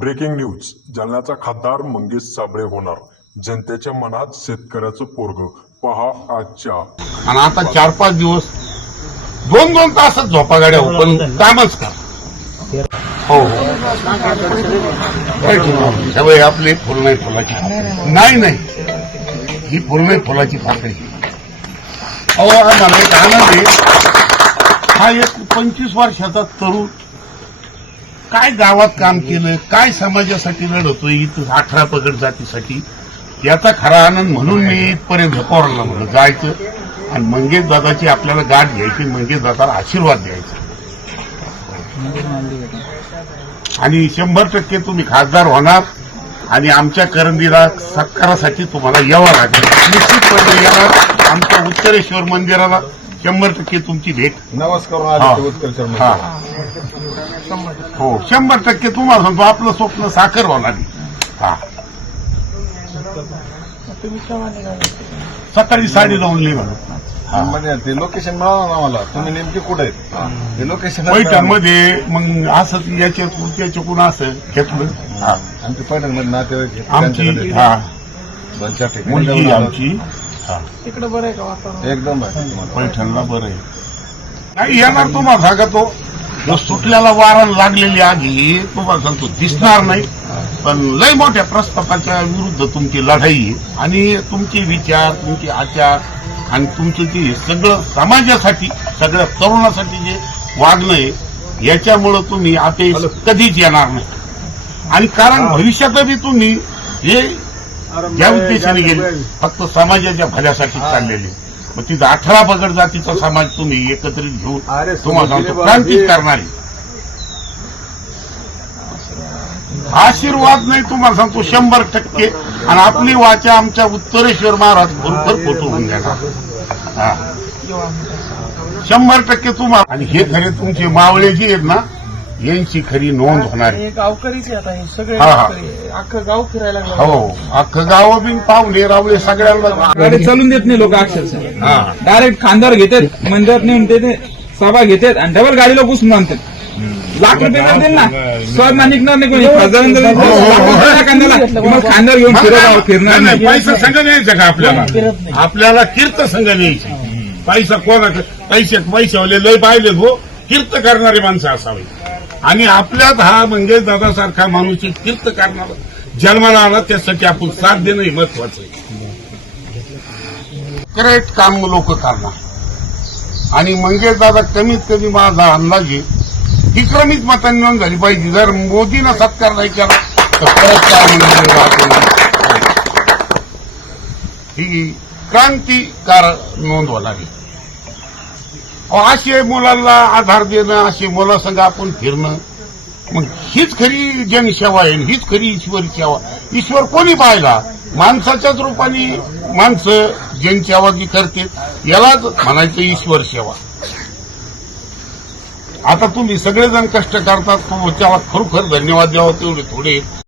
Breaking news जालन्याचा खासदार मंगेश साबळे होणार. जनतेच्या मनात शेतकऱ्याचं पोरग. पहा आजच्या. आणि आता चार पाच दिवस दोन दोन तास झोपा गाड्या हो, कामच का हो. हो काय आपली फुल नाही फुलाची नाही नाही. ही फुल नाही फुलाची पाकळी अहो आम्हाला एक आनंद आहे. हा एक पंचवीस वर्षाचा तरुण काय गावात काम केलं काय समाजासाठी लढतोय इथं अठरा पगड जातीसाठी? याचा खरा आनंद म्हणून मी इथपर्यंत पोराला म्हणलं जायचं आणि मंगेश दादाची आपल्याला गाठ घ्यायची मंगेश दादाला आशीर्वाद द्यायचा. आणि शंभर टक्के तुम्ही खासदार होणार आणि आमच्या करंदीला सत्कारासाठी तुम्हाला यावं लागेल. निश्चितपणे येणार आमच्या उत्तरेश्वर मंदिराला. शंभर टक्के तुमची भेट. हा. उत्कल शर्मा हा. हो शंभर टक्के तुम्हाला सांगतो आपलं स्वप्न साखर होणार हा. सकाळी साडे नऊ निघालो. म्हणजे ते लोकेशन मिळालं ना आम्हाला. तुम्ही नेमके कुठे आहेत? ते लोकेशन पैठणमध्ये मग असं याच्या त्याच्याकडून असं घेतलं. हा. आमच्या पैठणमध्ये नातेवाईक आहेत. आमची त्यांच्याकडे हा. दोन चार ठिकाणी मुलगी जाऊन आलो. आमची. हा. एकदम. पैठणला बरं आहे. नाही येणार तुम्हाला सांगतो. जो सुटल्याला वारण लागलेली आगी तुम्हाला सांगतो दिसणार नाही. पण लय मोठ्या प्रस्तापाच्या विरुद्ध तुमची लढाई आहे आणि तुमचे विचार तुमचे आचार आणि तुमचं जे सगळं समाजासाठी सगळ्या तरुणासाठी जे वागणं आहे याच्यामुळं तुम्ही अपयश कधीच येणार नाही. आणि कारण भविष्यात बी तुम्ही हे ज्या उद्देशाने गेले. फक्त समाजाच्या भल्यासाठी चाललेले. मग तिथं अठरा पगड जातीचा समाज तुम्ही एकत्रित घेऊन तुम्हाला सांगतो क्रांती करणारी. आशीर्वाद नाही तुम्हाला सांगतो शंभर टक्के. आणि आपली वाचा आमच्या उत्तरेश्वर महाराज बरोबर होऊन देणार. शंभर टक्के तुम्हाला आणि हे खरे तुमचे मावळे जे आहेत ना यांची खरी नोंद होणार आहे. हे गावकरीच आहे आता हे सगळे हा, हा. गावकरी. आहे. अख्खं गाव फिरायला लागलं. हो अख्खं गाव बिन पाहुणे रावळे सगळ्यांना गाडी चालून देत नाही लोक अक्षरशः. हा. डायरेक्ट खांद्यावर घेतात मंदिरात नेऊन ते ते सभा घेतात आणि डबल गाडीला घुसून आणतात. लाख रुपये करतील ना. स्वतः ना निघणार नाही कोणी. खासदारांचं लाख रुपये द्या कांद्याला मग खांद्यावर घेऊन फिरव फिरणार नाही, पैसा संघ न्यायचा का आपल्याला? आपल्याला कीर्त संघ न्यायची पैसा कोणा पैसे पैशावाले लय पाहिले हो. कीर्त करणारे माणसं असावे. आणि आपल्यात हा म्हणजे दादासारखा माणूस तीर्थ कीर्त करणारा. जन्माला आला त्यासाठी आपण साथ देणं हे महत्वाचं आहे. करेक्ट काम लोक करणार. आणि मंगेश दादा कमीत कमी माझा अंदाज आहे विक्रमीच मतांनी नोंद झाली पाहिजे. जर मोदीनं सत्कार नाही केला तर परत काय ही क्रांतिकार नोंद होणार आहे. असे मुलांना आधार देणं असे मुलासंग आपण फिरणं. मग हीच खरी जनसेवा आहे हीच खरी ईश्वरी सेवा. ईश्वर कोणी पाहिला? माणसाच्याच रूपाने माणसं जनसेवा जी करते यालाच म्हणायचं ईश्वर सेवा. आता तुम्ही सगळेजण कष्ट करतात त्याला खरोखर धन्यवाद द्यावा तेवढे थोडे.